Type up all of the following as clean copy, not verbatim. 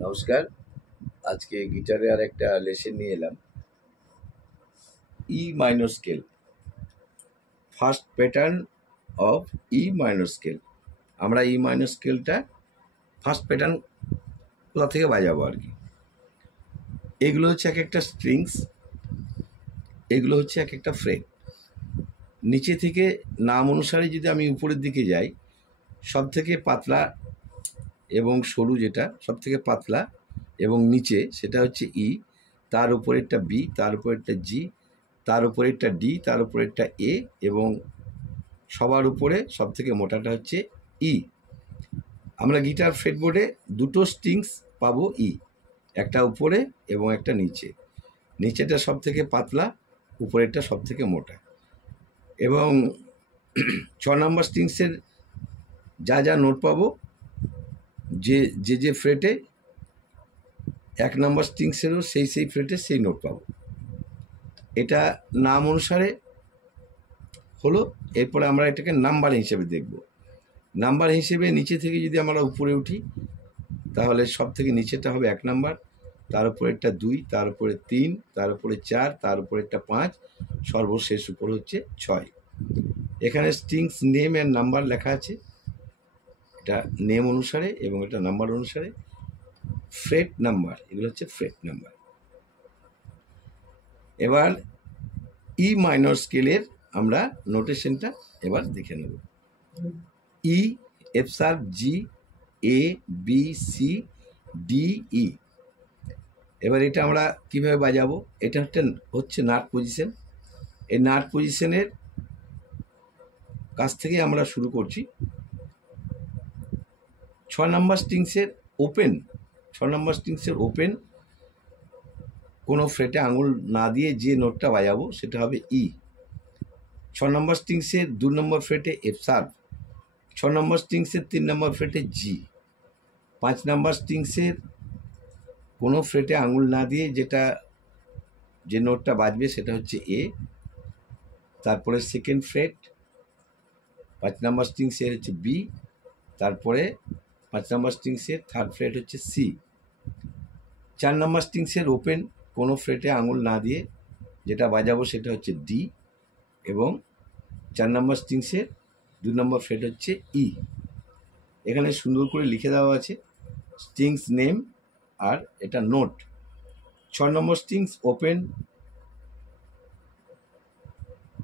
নমস্কার। আজকে গিটারে আর একটা লেসন নিয়ে এলাম। E minor scale, first pattern of E minor scale. আমরা ই মাইনর স্কেলটা ফার্স্ট প্যাটার্ন কোথা থেকে বাজাবো আর কি। এগুলো হচ্ছে এক একটা স্ট্রিংস, এগুলো হচ্ছে এক একটা ফ্রেট। নিচে থেকে নাম অনুসারে যদি আমি উপরের দিকে যাই, সব থেকে পাতলা এবং সরু, যেটা সব থেকে পাতলা এবং নিচে সেটা হচ্ছে ই, তার উপরে একটা বি, তার উপরে একটা জি, তার উপরে একটা ডি, তার উপরে একটা এ, এবং সবার উপরে সব থেকে মোটাটা হচ্ছে ই। আমরা গিটার ফ্রেটবোর্ডে দুটো স্ট্রিংস পাবো ই, একটা উপরে এবং একটা নিচে। নিচেটা সব থেকে পাতলা, উপরেরটা সব থেকে মোটা। এবং 6 নম্বর স্ট্রিংসের যা যা নোট পাবো, যে ফ্রেটে 1 নম্বর স্ট্রিংসেরও সেই ফ্রেটে সেই নোট পাবো। এটা নাম অনুসারে হলো। এরপরে আমরা এটাকে নাম্বার হিসেবে দেখব। নাম্বার হিসেবে নিচে থেকে যদি আমরা উপরে উঠি, তাহলে সব থেকে নিচেটা হবে 1 নাম্বার, তার উপরে একটা 2, তার উপরে 3, তার উপরে 4, তার উপরে একটা 5, সর্বশেষ উপরে হচ্ছে 6। এখানে স্ট্রিংস নেম অ্যান্ড নাম্বার লেখা আছে, এটা নেম অনুসারে এবং এটা নাম্বার অনুসারে। ফ্রেট নাম্বার, এগুলো হচ্ছে ফ্রেট নাম্বার। এবার ই মাইনর স্কেলের আমরা নোটেশনটা এবার দেখে নেব। ই, এফ শার্প, জি, এ, বি, সি, ডি, ই। এবার এটা আমরা কিভাবে বাজাবো? এটা হচ্ছে নাট পজিশন। এই নাট পজিশনের কাছ থেকে আমরা শুরু করছি। 6 নম্বর স্ট্রিংসের ওপেন, 6 নম্বর স্ট্রিংসের ওপেন কোনো ফ্রেটে আঙুল না দিয়ে যে নোটটা বাজাবো সেটা হবে ই। 6 নম্বর স্ট্রিংসের 2 নম্বর ফ্রেটে এফ শার্প, 6 নম্বর স্ট্রিংসের 3 নম্বর ফ্রেটে জি, 5 নম্বর স্ট্রিংসের কোনো ফ্রেটে আঙুল না দিয়ে যে নোটটা বাজবে সেটা হচ্ছে এ। তারপরে সেকেন্ড ফ্রেট 5 নম্বর স্ট্রিংসের হচ্ছে বি, তারপরে 5 নম্বর স্ট্রিংসের থার্ড ফ্রেট হচ্ছে সি। 4 নম্বর স্ট্রিংসের ওপেন কোনো ফ্রেটে আঙুল না দিয়ে যেটা বাজাবো সেটা হচ্ছে ডি, এবং 4 নম্বর স্ট্রিংসের 2 নম্বর ফ্রেট হচ্ছে ই। এখানে সুন্দর করে লিখে দেওয়া আছে স্ট্রিংস নেম আর এটা নোট। 6 নম্বর স্ট্রিংস ওপেন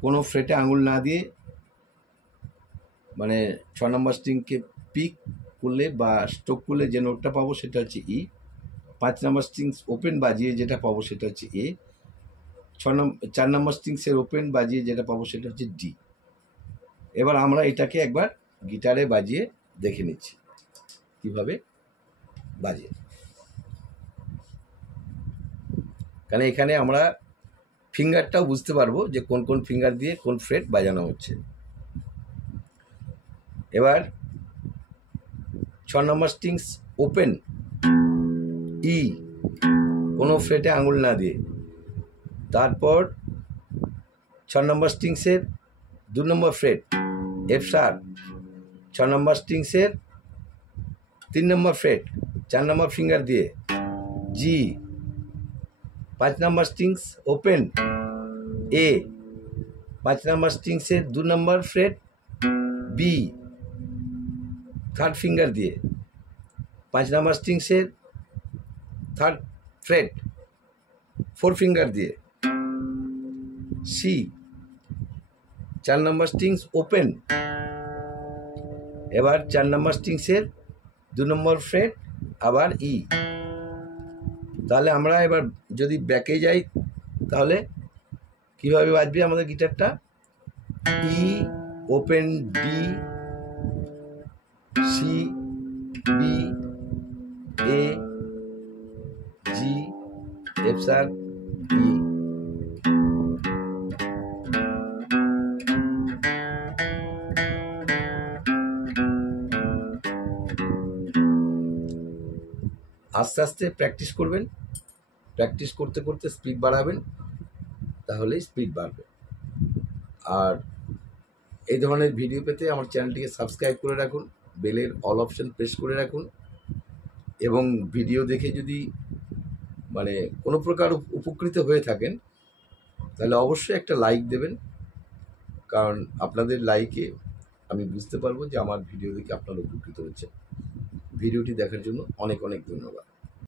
কোনো ফ্রেটে আঙুল না দিয়ে, মানে 6 নম্বর স্ট্রিংকে পিক করলে বা স্ট্রোক করলে যে নোটটা পাবো সেটা হচ্ছে ই। 5 নম্বর স্ট্রিংস ওপেন বাজিয়ে যেটা পাবো সেটা হচ্ছে এ। 4 নম্বর স্ট্রিংসের ওপেন বাজিয়ে যেটা পাবো সেটা হচ্ছে ডি। এবার আমরা এটাকে একবার গিটারে বাজিয়ে দেখে নিচ্ছি কিভাবে বাজে। কারণ এখানে আমরা ফিঙ্গারটাও বুঝতে পারবো যে কোন কোন ফিঙ্গার দিয়ে কোন ফ্রেট বাজানো হচ্ছে। এবার 6 নম্বর স্ট্রিংস ওপেন ই, কোনো ফ্রেটে আঙুল না দিয়ে। তারপর 6 নম্বর স্ট্রিংসের 2 নম্বর ফ্রেট এফ শার্প, 6 নম্বর স্ট্রিংসের 3 নম্বর ফ্রেট 4 নম্বর ফিঙ্গার দিয়ে জি। 5 নম্বর স্ট্রিংস ওপেন এ, 5 নম্বর স্ট্রিংসের 2 নম্বর ফ্রেট বি, থার্ড ফিঙ্গার দিয়ে। 5 নম্বর স্ট্রিংসের থার্ড ফ্রেট 4 ফিঙ্গার দিয়ে সি। 4 নম্বর স্ট্রিংস ওপেন। এবার 4 নম্বর স্ট্রিংসের 2 নম্বর ফ্রেট আবার ই। তাহলে আমরা এবার যদি ব্যাকে যাই তাহলে কিভাবে বাজবে আমাদের গিটারটা? ই, ওপেন ডি, সি, বি, এ, জি, এফ শার্প, ই। আস্তে আস্তে প্র্যাকটিস করবেন, প্র্যাকটিস করতে করতে স্পিড বাড়াবেন, তাহলেই স্পিড বাড়বে। আর এই ধরনের ভিডিও পেতে আমার চ্যানেলটিকে সাবস্ক্রাইব করে রাখুন, বেলের অল অপশন প্রেস করে রাখুন, এবং ভিডিও দেখে যদি মানে কোনো প্রকার উপকৃত হয়ে থাকেন তাহলে অবশ্যই একটা লাইক দেবেন, কারণ আপনাদের লাইকে আমি বুঝতে পারবো যে আমার ভিডিও দেখে আপনারা উপকৃত হচ্ছেন। ভিডিওটি দেখার জন্য অনেক অনেক ধন্যবাদ।